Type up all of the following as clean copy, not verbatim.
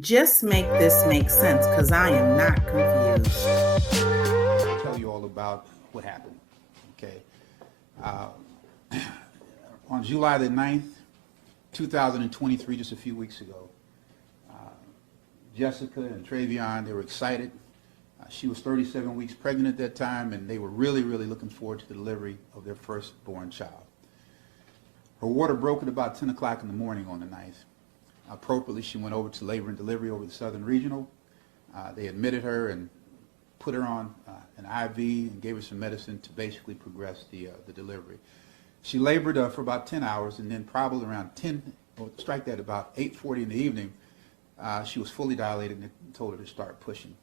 Just make this make sense, because I am not confused. Tell you all about what happened. Okay. Uh, on July the 9th, 2023, just a few weeks ago, Jessica and Travion, they were excited. She was 37 weeks pregnant at that time, and they were really, really looking forward to the delivery of their firstborn child. Her water broke at about 10 o'clock in the morning on the 9th. Appropriately, she went over to labor and delivery over the Southern Regional. They admitted her and put her on an IV and gave her some medicine to basically progress the delivery. She labored for about 10 hours, and then probably around 10, or strike that, about 8:40 in the evening, she was fully dilated, and they told her to start pushing.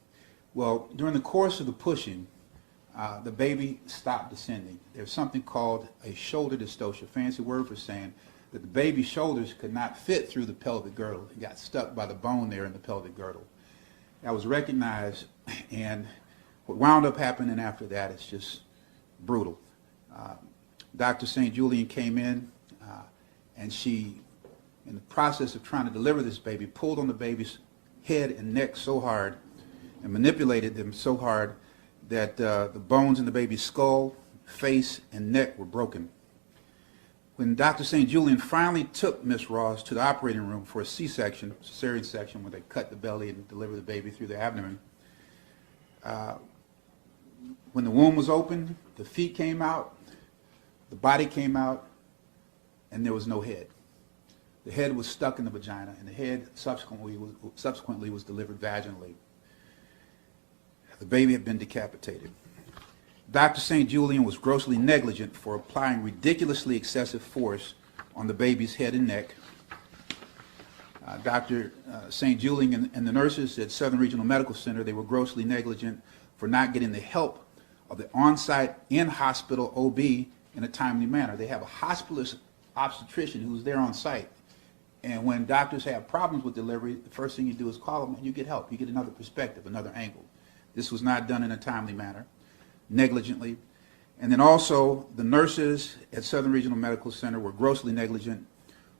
Well, during the course of the pushing, the baby stopped descending. There's something called a shoulder dystocia, fancy word for saying that the baby's shoulders could not fit through the pelvic girdle. It got stuck by the bone there in the pelvic girdle. That was recognized, and what wound up happening after that is just brutal. Dr. St. Julian came in, and she, in the process of trying to deliver this baby, pulled on the baby's head and neck so hard and manipulated them so hard that the bones in the baby's skull, face, and neck were broken. When Dr. St. Julian finally took Miss Ross to the operating room for a C-section, cesarean section, where they cut the belly and deliver the baby through the abdomen, when the womb was open, the feet came out, the body came out, and there was no head. The head was stuck in the vagina, and the head subsequently was delivered vaginally. The baby had been decapitated. Dr. St. Julian was grossly negligent for applying ridiculously excessive force on the baby's head and neck. Dr. St. Julian and the nurses at Southern Regional Medical Center, they were grossly negligent for not getting the help of the on-site in-hospital OB in a timely manner. They have a hospitalist obstetrician who's there on site. And when doctors have problems with delivery, the first thing you do is call them and you get help. You get another perspective, another angle. This was not done in a timely manner, negligently. And then also, the nurses at Southern Regional Medical Center were grossly negligent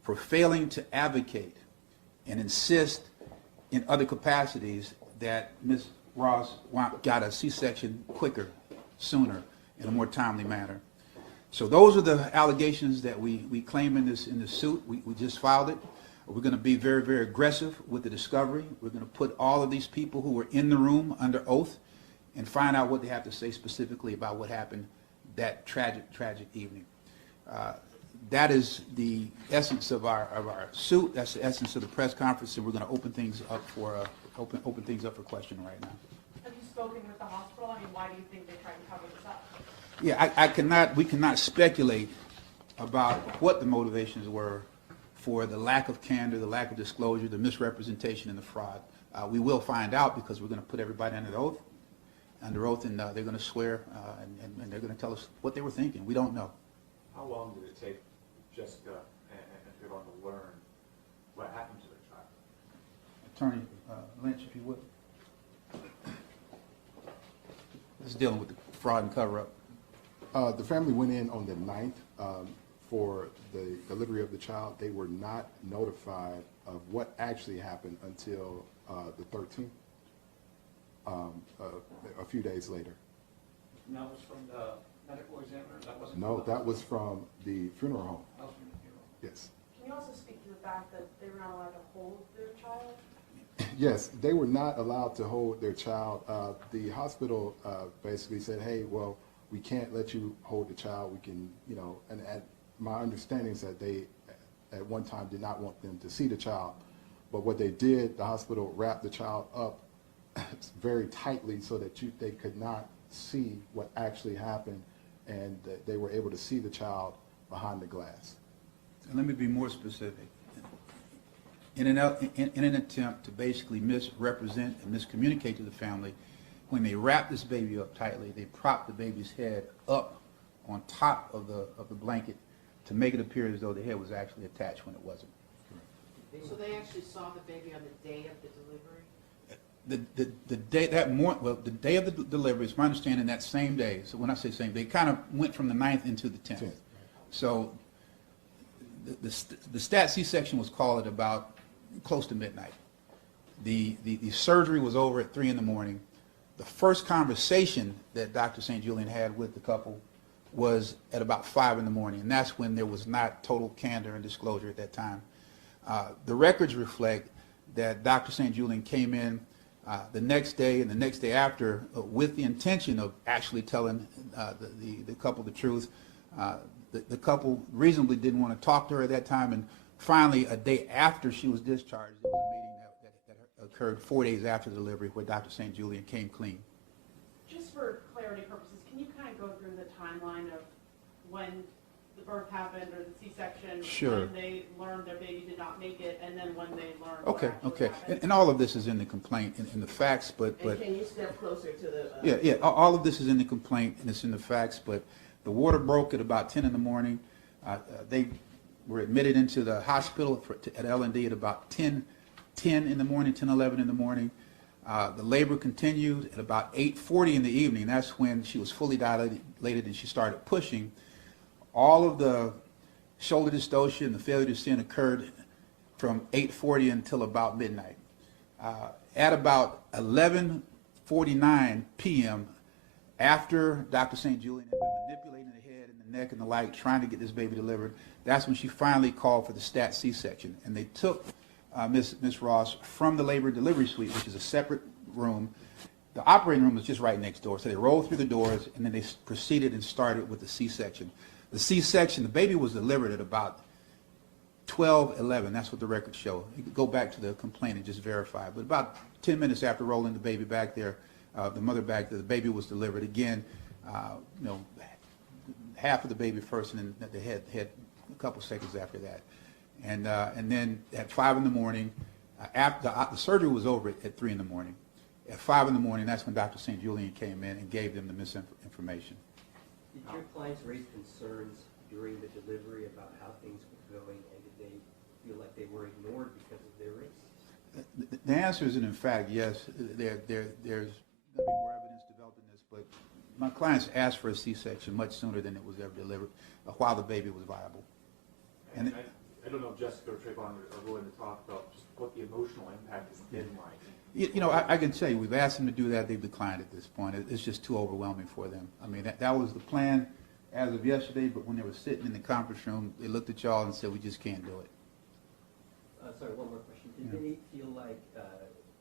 for failing to advocate and insist in other capacities that Ms. Ross got a C-section quicker, sooner, in a more timely manner. So those are the allegations that we claim in this suit. We just filed it. We're going to be very, very aggressive with the discovery. We're going to put all of these people who were in the room under oath and find out what they have to say specifically about what happened that tragic, tragic evening. That is the essence of our suit. That's the essence of the press conference, and we're going to open things up for open things up for question right now. Have you spoken with the hospital? I mean, why do you think they tried to cover this up? Yeah, we cannot speculate about what the motivations were for the lack of candor, the lack of disclosure, the misrepresentation, and the fraud. We will find out because we're going to put everybody under oath, and they're going to swear, and they're going to tell us what they were thinking. We don't know. How long did it take Jessica and everyone to learn what happened to their child? Attorney Lynch, if you would. This is dealing with the fraud and cover-up. The family went in on the 9th for the delivery of the child. They were not notified of what actually happened until the 13th, a few days later. And that was from the medical examiner? That wasn't No, from the that was hospital? from the funeral home. That was from the funeral. Yes. Can you also speak to the fact that they were not allowed to hold their child? Yes, they were not allowed to hold their child. The hospital basically said, hey, well, we can't let you hold the child. We can, and my understanding is that they at one time did not want them to see the child. But what they did, the hospital wrapped the child up very tightly so that they could not see what actually happened, and they were able to see the child behind the glass. And let me be more specific. In an attempt to basically misrepresent and miscommunicate to the family, when they wrapped this baby up tightly, they propped the baby's head up on top of the blanket to make it appear as though the head was actually attached when it wasn't. So they actually saw the baby on the day of the delivery? The day that morning, well, the day of the delivery, it's my understanding that same day. So when I say same day, it kind of went from the 9th into the 10th. So the stat C-section was called at about close to midnight. The surgery was over at 3 in the morning. The first conversation that Dr. St. Julian had with the couple was at about 5 in the morning, and that's when there was not total candor and disclosure at that time. The records reflect that Dr. St. Julian came in the next day and the next day after with the intention of actually telling the couple the truth. The couple reasonably didn't want to talk to her at that time, and finally, a day after she was discharged, there was a meeting that occurred 4 days after the delivery where Dr. St. Julian came clean. Just for clarity purposes, can you kind of go through the timeline of when the birth happened or the C-section? Sure. When they learned their baby did not make it, and then when they learned Okay, what actually okay. happened? And all of this is in the complaint, in the facts, but And can you step closer to the? yeah, all of this is in the complaint and it's in the facts, but the water broke at about 10 in the morning. They were admitted into the hospital at L&D at about 10 in the morning, 10:11 in the morning. The labor continued at about 8:40 in the evening. That's when she was fully dilated and she started pushing. All of the shoulder dystocia and the failure to sin occurred from 8:40 until about midnight. At about 11:49 p.m., after Dr. St. Julian had been manipulating the head and the neck and the like, trying to get this baby delivered, that's when she finally called for the stat C-section. And they took Miss Ross from the labor delivery suite, which is a separate room. The operating room was just right next door. So they rolled through the doors, and then they proceeded and started with the C-section. The C-section, the baby was delivered at about 12:11. That's what the records show. You could go back to the complaint and just verify. But about 10 minutes after rolling the baby back there, the mother back there, the baby was delivered again. Half of the baby first, and then the head a couple seconds after that. And then at 5 in the morning, after the surgery was over at 3 in the morning. At 5 in the morning, that's when Dr. St. Julian came in and gave them the misinformation. Did your clients raise concerns during the delivery about how things were going, and did they feel like they were ignored because of their race? The answer is, in fact, yes. There's going to be more evidence developed in this, but my clients asked for a C-section much sooner than it was ever delivered, while the baby was viable. And I don't know if Jessica or Trayvon are willing to talk about just what the emotional impact has been like. I can tell you, we've asked them to do that. They've declined at this point. It's just too overwhelming for them. I mean, that was the plan as of yesterday, but when they were sitting in the conference room, they looked at y'all and said, we just can't do it. Sorry, one more question. Did they feel like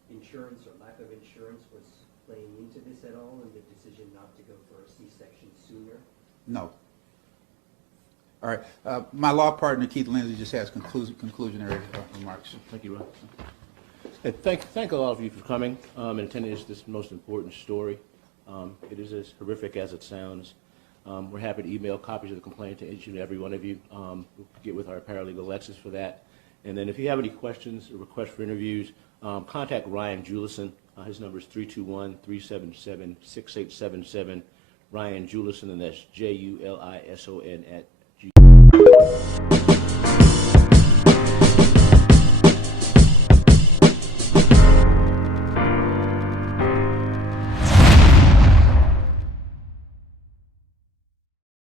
insurance or lack of insurance was playing into this at all in the decision not to go for a C-section sooner? No. All right. My law partner, Keith Lindsay, just has conclusionary remarks. Thank you, Ron. Hey, thank all of you for coming and attending this most important story. It is as horrific as it sounds. We're happy to email copies of the complaint to each and every one of you. We'll get with our paralegal Alexis for that. And then if you have any questions or requests for interviews, contact Ryan Julison. His number is 321-377-6877. Ryan Julison, and that's Julison @